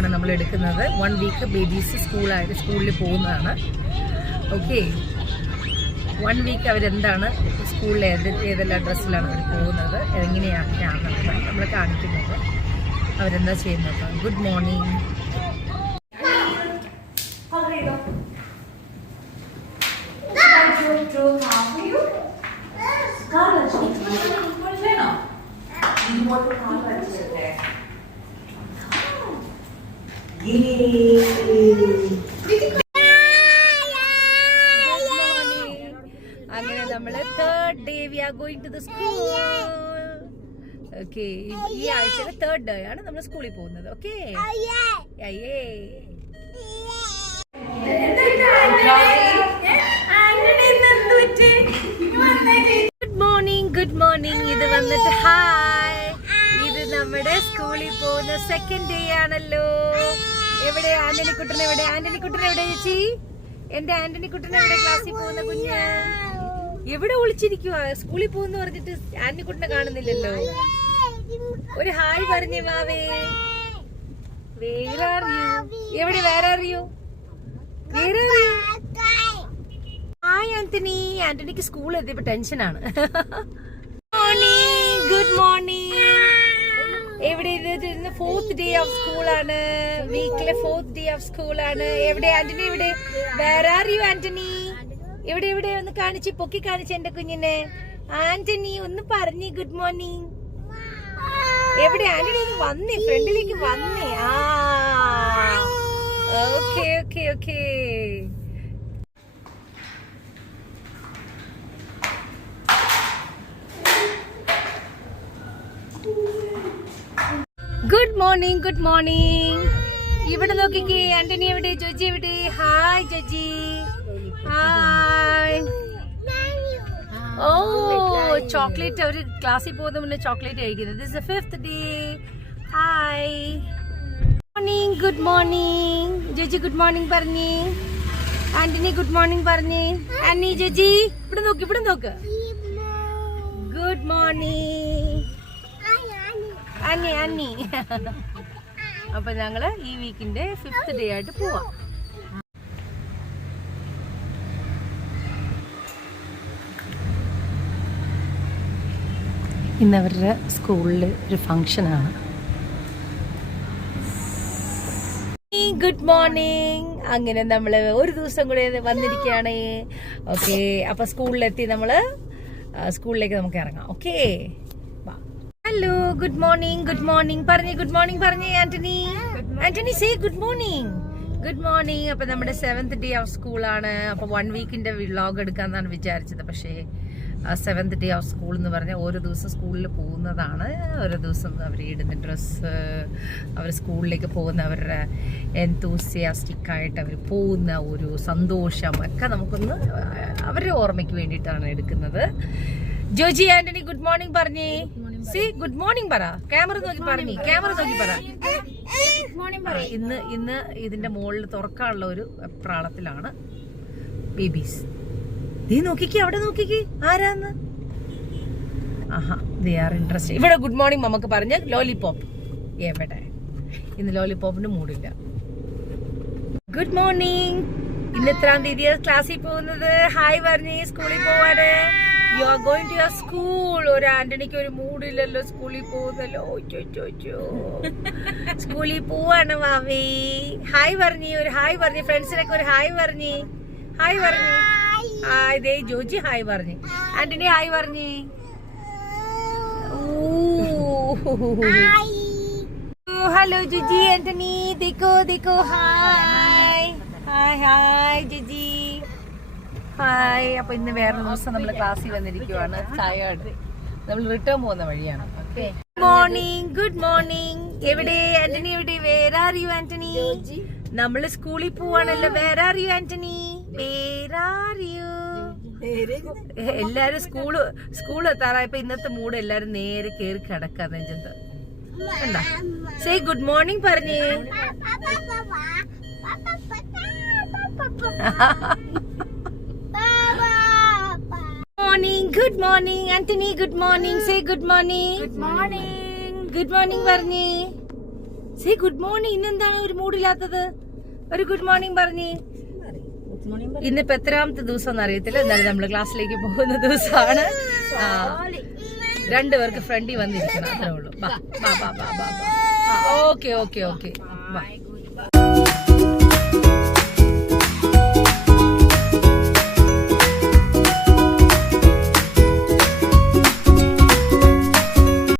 ടൂറാണ് നമ്മൾ എടുക്കുന്നത്. 1 week babies സ്കൂളിൽ പോകുന്നതാണ്. ഓക്കെ, 1 വീക്ക് അവരെന്താണ് സ്കൂളിൽ ഏതെല്ലാം ഡ്രസ്സിലാണ് അവർ പോകുന്നത്, എങ്ങനെയൊക്കെയാണെന്നാണ് നമ്മൾ കാണിക്കുന്നത്, അവരെന്താ ചെയ്യുന്നത്. Good morning. അങ്ങനെ നമ്മള് 3rd day we are going to the school. Okay, ഈ ആഴ്ചയിലെ 3rd day ആണ് നമ്മൾ സ്കൂളിൽ പോകുന്നത്. Okay, good morning. Good morning. ഇത് വന്നിട്ട് ഹായ്. ഇത് നമ്മുടെ സ്കൂളിൽ പോകുന്ന 2nd day ആണല്ലോ. എവിടെ ആന്റണിക്കുട്ടൻ? എവിടെ ആന്റണിക്കുട്ടൻ? എവിടെ ചേച്ചി? എന്റെ ആന്റണിക്കുട്ടൻ എവിടെ? ക്ലാസ്സിൽ പോകുന്ന കുഞ്ഞ് എവിടെ ഒളിച്ചിരിക്കുക? സ്കൂളിൽ പോകുന്ന പറഞ്ഞിട്ട് ആന്റണിക്കുട്ടനെ കാണുന്നില്ലല്ലോ. ഒരു ഹായ് പറഞ്ഞേ വാവേ. വേറെ അറിയൂ? എവിടെ വേറെ അറിയൂ? വേറെ അറിയൂ? ഹായ് ആന്റണി. ആന്റണിക്ക് സ്കൂളിൽ എത്തിയപ്പോ ടെൻഷനാണ്. Good morning. എവിടെ? ഇത് 4th day ഓഫ് സ്കൂളാണ്. വീക്കിലെ 4th day ഓഫ് സ്കൂളാണ്. എവിടെ ആന്റണി? എവിടെ? വേറെ അറിയൂ ആന്റണി? എവിടെ? എവിടെ? ഒന്ന് കാണിച്ച്, പൊക്കി കാണിച്ച് എന്റെ കുഞ്ഞിനെ. ആന്റണി ഒന്ന് പറഞ്ഞേ ഗുഡ് മോർണിംഗ്. എവിടെ ആന്റണി? ഒന്ന് വന്നേ, ഫ്രണ്ടിലേക്ക് വന്നേ. Okay okay okay. Good morning. Good morning. ഇവിടെ നോക്കിക്കേ, ആന്റണി എവിടെ? ജോജി എവിടെ? ഹായ് ജോജി. ഹായ്. ഓ, ചോക്ലേറ്റ്. അവര് ക്ലാസ്സിൽ പോകുന്ന മുന്നേ ചോക്ലേറ്റ് കഴിക്കുന്നത്. This is 5th day. Hi. Morning. Good morning. Joji good morning പറഞ്ഞേ. ആന്റണി ഗുഡ് മോർണിംഗ് പറഞ്ഞേ. ആന്റി, ജോജി ഇവിടെ നോക്ക്, ഇവിടെ നോക്ക്. ഗുഡ് മോർണിംഗ് അന്നി അന്നി. അപ്പൊ ഞങ്ങള് ഈ വീക്കിന്റെ 5th day ആയിട്ട് പോവാം. ഇന്ന് അവരുടെ സ്കൂളിൽ ഒരു ഫംഗ്ഷനാണ്. Good morning. അങ്ങനെ നമ്മള് ഒരു ദിവസം കൂടെ വന്നിരിക്കുകയാണ്. ഓക്കെ, അപ്പൊ സ്കൂളിലെത്തി നമ്മള് സ്കൂളിലേക്ക് നമുക്ക് ഇറങ്ങാം. Okay, hello. Good morning. Good morning പറഞ്ഞേ. ഗുഡ് മോർണിംഗ് പറഞ്ഞേ Antony. Antony say good morning. Good morning. അപ്പൊ നമ്മുടെ 7th day ഓഫ് സ്കൂളാണ്. അപ്പൊ 1 വീക്കിന്റെ വ്ലോഗ് എടുക്കാന്നാണ് വിചാരിച്ചത്. പക്ഷേ 7th day ഓഫ് സ്കൂൾ എന്ന് പറഞ്ഞാൽ ഓരോ ദിവസം സ്കൂളിൽ പോകുന്നതാണ്. ഓരോ ദിവസം അവർ ഇടുന്ന ഡ്രസ്സ്, അവർ സ്കൂളിലേക്ക് പോകുന്ന അവരുടെ എൻതൂസിയാസ്റ്റിക് ആയിട്ട് അവർ പോകുന്ന ഒരു സന്തോഷം ഒക്കെ നമുക്കൊന്ന് അവരുടെ ഓർമ്മയ്ക്ക് വേണ്ടിയിട്ടാണ് എടുക്കുന്നത്. ജോജി ആന്റണി ഗുഡ് മോർണിംഗ് പറഞ്ഞേ. സി ഗുഡ് മോർണിംഗ് പറ. ക്യാമറ നോക്കി പറഞ്ഞേ. ക്യാമറ നോക്കി പറ. ഇന്ന് ഇതിന്റെ മുകളിൽ തുറക്കാനുള്ള ഒരു പ്രാളത്തിലാണ് ബേബീസ്. നീ നോക്കിക്കേ, അവിടെ നോക്കിക്കേ ആരാന്ന്. ആഹാ, ദേ ആർ ഇൻട്രസ്റ്റ്. ഇവിടെ ഗുഡ് മോർണിംഗ് നമുക്ക് പറഞ്ഞ ലോലിപോപ്പ്. എവിടെ? ഇന്ന് ലോലിപോപ്പിന് മൂടില്ല. Good morning. ഇന്ന് 3ാം തീയതി ക്ലാസ്സിൽ പോകുന്നത്. ഹായ് പറഞ്ഞേ. സ്കൂളിൽ പോവാണ്. You are going to your school. ഒരു ആന്റണിക്ക് ഒരു മൂടില്ലല്ലോ, സ്കൂളിൽ പോകുന്നല്ലോ. സ്കൂളിൽ പോവാണ് മാവി. ഹായ് പറഞ്ഞേ. ഒരു ഹായ് പറഞ്ഞേ. ഫ്രണ്ട്സിനൊക്കെ ഒരു ഹായ് പറഞ്ഞേ. ഹായ് പറഞ്ഞേ. ഹായ്. ദേ ജോജി ഹായ് പറഞ്ഞേ. ആന്റണി ഹായ് പറഞ്ഞേ. ഹലോ ജോജി. ആന്റണി ദേഖോ ദേഖോ. Hi hi hi Joji. Hi. അപ്പൊ ഇന്ന് വേറൊരു ദിവസം നമ്മൾ ക്ലാസ്സിൽ വന്നിരിക്കുവാണ്. ടയേർഡ്. നമ്മൾ റിട്ടേൺ പോകുന്ന വഴിയാണ്. ഓക്കെ. മോർണിംഗ്. Good morning. എവിടെ ആന്റണി? എവിടെ? Where are you Antony? നമ്മള് സ്കൂളിൽ പോവാണല്ലോ. Where are you Antony? Where are you? എല്ലാരും സ്കൂൾ എത്താറായപ്പോ ഇന്നത്തെ മൂഡ് എല്ലാരും നേരെ കേറി കിടക്കാ നെഞ്ചത്ത്. എന്താ? സേ ഗുഡ് മോർണിംഗ് പറഞ്ഞേ. Morning. Good morning, Anthony. Good morning. Say good morning. Good morning. Good morning, Varni. Say good morning. ഇന്നെന്താണ് ഒരു മൂഡില്ലാത്തത്? ഒരു ഗുഡ് മോർണിംഗ് പറഞ്ഞേ. ഇന്നിപ്പോ എത്രാമത്തെ ദിവസം എന്ന് അറിയത്തില്ല, എന്നാലും നമ്മള് ക്ലാസ്സിലേക്ക് പോകുന്ന ദിവസമാണ്. രണ്ടുപേർക്ക് ഫ്രണ്ടിൽ വന്നിരിക്കണം, അത്രേ ഉള്ളൂ. Okay okay okay.